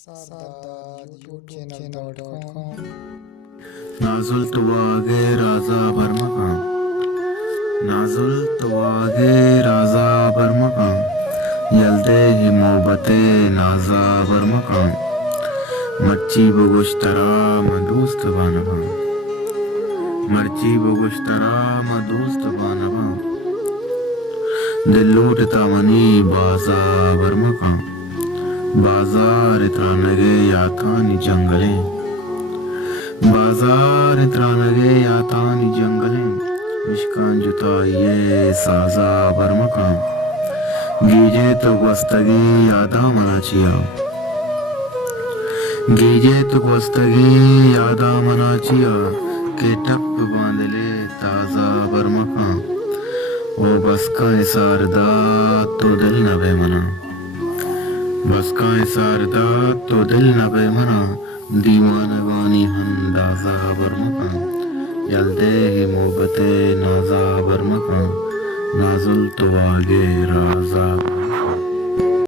sardadyouTube.com नाजुल तुवागे राजा बरमकां नाजुल तुवागे राजा बरमकां यल्दे ही मोहब्बते नाजा बरमकां मर्ची बगुश्तरा मदोस्त बानबा मर्ची बगुश्तरा मदोस्त बानबा दिल लूटता मनी बाजा बरमकां बाजार इतरानगे यातानी जंगले बाजार इतरानगे यातानी जंगले इश्कान जुताइये साजा बरमकां गीजे तो वस्तगी यादा मनाचिया गीजे तो वस्तगी यादा मनाचिया के टप बांधले ताजा बरमकां ओ बस का इसारदा तो दिल न बेमना बस का इसारदा तो दिल न बेमना दीवानगानी हंदाजा बरमकां यल्दे ही मोहब्बते नाजा बरमकां नाजुल तो आगे राजा